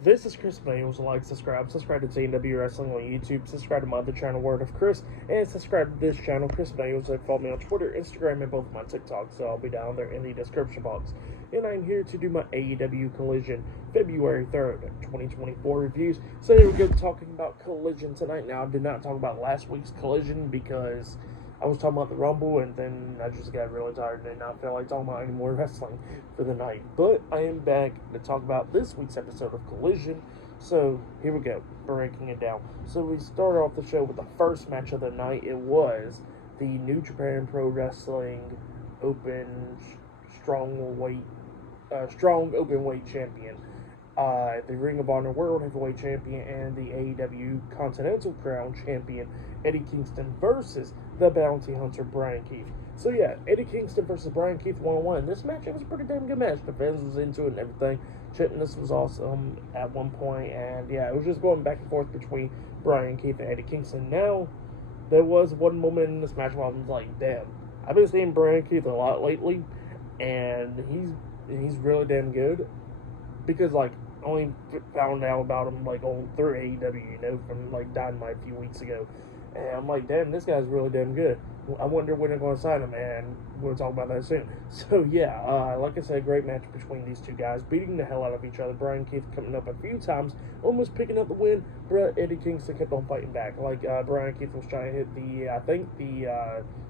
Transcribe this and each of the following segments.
This is Chris Daniels. Like, subscribe to AEW Wrestling on YouTube, subscribe to my other channel, Word of Chris, and subscribe to this channel, Chris Daniels, and follow me on Twitter, Instagram, and both my TikToks, so I'll be down there in the description box. And I'm here to do my AEW Collision February 3rd, 2024 reviews. So here we go, talking about Collision tonight. Now, I did not talk about last week's Collision because I was talking about the Rumble, and then I just got really tired and did not feel like talking about any more wrestling for the night. But I am back to talk about this week's episode of Collision. So here we go, breaking it down. So we start off the show with the first match of the night. It was the New Japan Pro Wrestling Strong Openweight Champion, the Ring of Honor World Heavyweight Champion, and the AEW Continental Crown Champion, Eddie Kingston, versus the Bounty Hunter, Bryan Keith. So yeah, Eddie Kingston versus Bryan Keith 1-on-1. This match, it was a pretty damn good match. The fans was into it and everything. This was awesome at one point, and yeah, it was just going back and forth between Bryan Keith and Eddie Kingston. Now, there was one moment in this match where I was like, damn, I've been seeing Bryan Keith a lot lately, and he's really damn good, because like, I only found out about him like through AEW, from like Dynamite a few weeks ago. And I'm like, damn, this guy's really damn good. I wonder when they're going to sign him, and we'll talk about that soon. So, yeah, like I said, great match between these two guys, beating the hell out of each other. Bryan Keith coming up a few times, almost picking up the win, but Eddie Kingston kept on fighting back. Like, Bryan Keith was trying to hit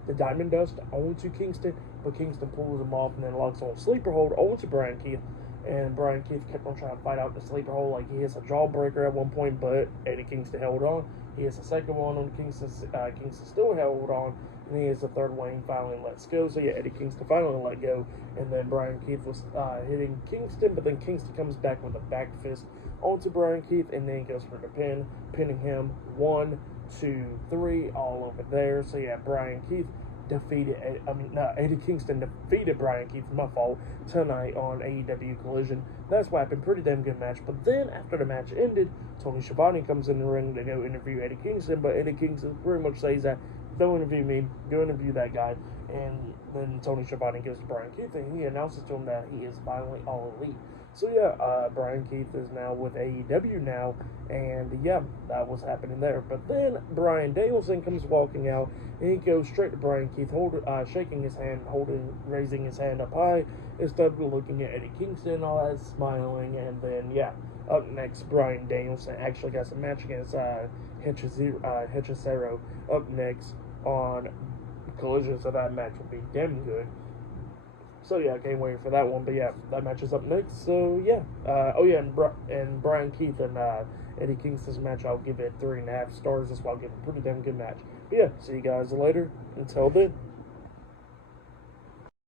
the Diamond Dust onto Kingston, but Kingston pulls him off and then locks on a sleeper hold onto Bryan Keith. And Bryan Keith kept on trying to fight out the sleeper hold. Like, he hits a jawbreaker at one point, but Eddie Kingston held on. He hits a second one on Kingston. Kingston still held on. And he hits a third one and finally lets go. So, yeah, Eddie Kingston finally let go. And then Bryan Keith was hitting Kingston, but then Kingston comes back with a back fist onto Bryan Keith, and then he goes for the pin, pinning him 1, 2, 3, all over there. So, yeah, Eddie Kingston defeated Bryan Keith, my fault, tonight on AEW Collision. That's why happened. Pretty damn good match. But then, after the match ended, Tony Schiavone comes in the ring to go interview Eddie Kingston, but Eddie Kingston pretty much says that, don't interview me, go interview that guy. And then Tony Schiavone goes to Bryan Keith, and he announces to him that he is finally All Elite. So yeah, Bryan Keith is now with AEW now, and yeah, that was happening there. But then Bryan Danielson comes walking out, and he goes straight to Bryan Keith, shaking his hand, raising his hand up high, instead of looking at Eddie Kingston, all that, smiling. And then yeah, up next, Bryan Danielson actually got some match against Hechicero up next on Collision, so that match will be damn good. So yeah, I can't wait for that one. But yeah, that match is up next. So yeah, and Bryan Keith and Eddie Kingston's match, I'll give it 3.5 stars. That's why I'll give it a pretty damn good match. But yeah, see you guys later. Until then.